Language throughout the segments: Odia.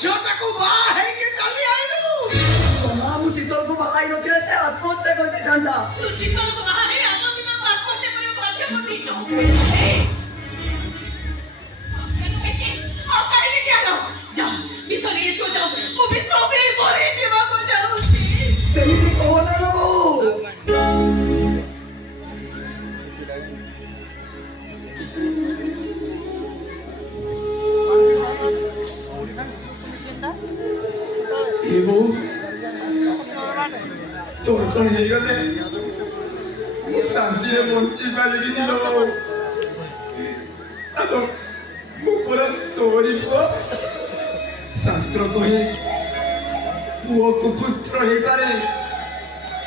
ଝିଅଟାକୁ ବାହା ହେଇକି ଚାଲି ଆଇଲୁ। ମୁଁ ଶୀତଳକୁ ବାହା ହେଇ ନଥିଲେ ସେ ଆତ୍ମହତ୍ୟା କରିଥାନ୍ତା। ତୁ ଶୀତଳକୁ ବାହା ହେଇ ଆମ ଦିନକୁ ଆତ୍ମହତ୍ୟା କରିବାକୁ ବାଧ୍ୟ କରିଦେଇଛୁ। ଆଉ କାହିଁକି କିଆଣ ଯାଅ ବିଷ ନେଇ ଆସିବ ଯାଅ। ମୁଁ ବିଷ ପିଇ ମରି ଯିବାକୁ ଯାଉଛି। ସେମିତି କହନା ଲୋ ବୋଉ। ଏ ବୋଉ ତୋର କଣ ହେଇଗଲେ? ମୁଁ ଶାନ୍ତିରେ ବଞ୍ଚି ପାରିବିନି ଲୋ। ଆଲୋ ମୁଁ ପରା ତୋରି ପୁଅ। ଶାସ୍ତ୍ର କହେ ପୁଅକୁ ପୁତ୍ର ହେଇପାରେ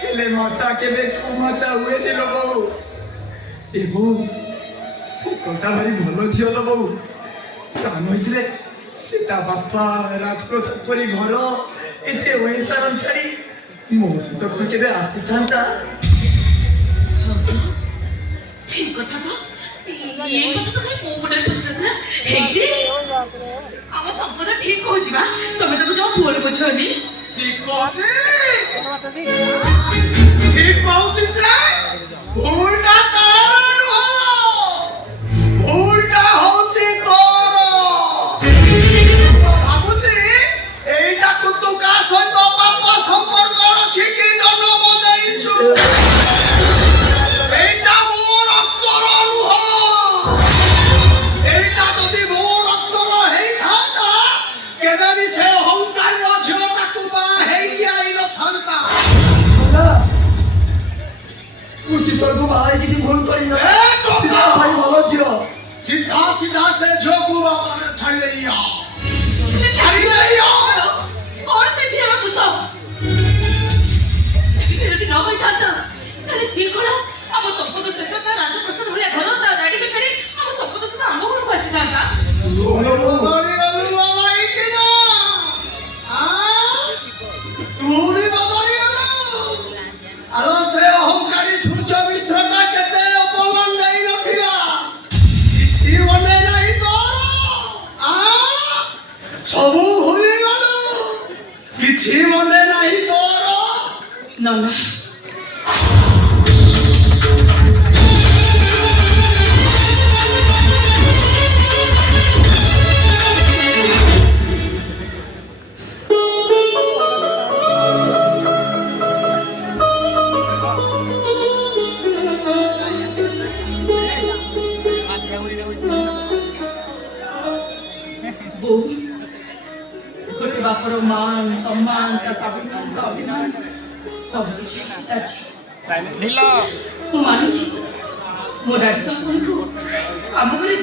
ହେଲେ ମାତା କେବେ କୁମାତା ହୁଏନି ଲୋ ବୋଉ। ଏ ବୋଉ ଶୀତଳଟା ଭାରି ଭଲ ଝିଅ ଲୋ ବୋଉ। ତା ନହେଇଥିଲେ ସେ ତା ବାପା ରାଜପ୍ରସାଦ ପରି ଘର ଏତେ ଓହେସାର ଛାଡ଼ି ମୋ ସହିତ କେବେ ଆସିଥାନ୍ତା? ঠিক কথা তো এই কথা তো খালি ମୋ ମୁଣ୍ଡରେ ପଶିନଥିଲା। ହେଇଟି ଆମ ସମ୍ପଦ ଠିକ କହୁଛି ବା। ତମେ ତାକୁ ଯାଅ ପୁଅର ବୁଝନି। ଠିକ କହୁଛି ଠିକ କହୁଛି ସେ। ଭୁଲଟା ତାର ନୁହଁ, ଭୁଲଟା ହଉଛି ତୋର। ଭାବୁଛି ଏଇଟାକୁ ତୁ କାହା ସହିତ ପାପ ସମ୍ପର୍କ ରଖିକି ଜନ୍ମ ଦେଇଛୁ। ଏଇଟା ମୋ ରକ୍ତର ନୁହଁ। ଏଇଟା ଯଦି ମୋ ରକ୍ତର ହେଇଥାନ୍ତା କେବେ ବି ସେ ଅହଙ୍କାରର ଝିଅଟାକୁ ବାହା ହେଇକି ଆଇନଥାନ୍ତା। ମୁଁ ଶୀତଳକୁ ବାହା ହେଇ କିଛି ଭୁଲ କରିନି। ଏ ଟଙ୍କା! ଭାରି ଭଲ ଝିଅ। ସିଧା ସିଧା ସେ ଝିଅକୁ ଛାଡ଼ି ଦେଇ ଆ। କଣ ସେ ଝିଅର ଦୋଷ? ସେମିତି ଯଦି ନ ହୋଇଥାନ୍ତା ତାହେଲେ ସିଏ କଣ ଆମ ସମ୍ପଦ ସହିତ ତା ରାଜପ୍ରସାଦ ଭଳିଆ ଘର ତା ଗାଡିକୁ ଛାଡି ଆମ ସମ୍ପଦ ସହିତ ଆମ ଘରକୁ ଆସିଥାନ୍ତା। ବଦଳିଗଲୁ ବାବା ଏଇକିନା। ତୁ ବି ବଦଳିଗଲୁ। ଆଲୋ ସେ ଅହଙ୍କାରୀ ସୂର୍ଯ୍ୟ ମିଶ୍ରଟା କେତେ ଅପମାନ ଦେଇନଥିଲା। କିଛି ମନେ ନାହିଁ ତୋର। ସବୁ ଭୁଲିଗଲୁ। କିଛି ମନେ ନାହିଁ ତୋର। ନନା ବୋଉ ଗୋଟେ ବାପର ମାନ ସମ୍ମାନ ତା ସ୍ୱାଭିମାନ ତା ଅଭିମାନ ସବୁ କିଛି ଅଛି ତା ଝିଅ। ମୁଁ ମାନୁଛି ମୋ ଡାଡି ତ ଆପଣଙ୍କୁ ଆମ ଘରେ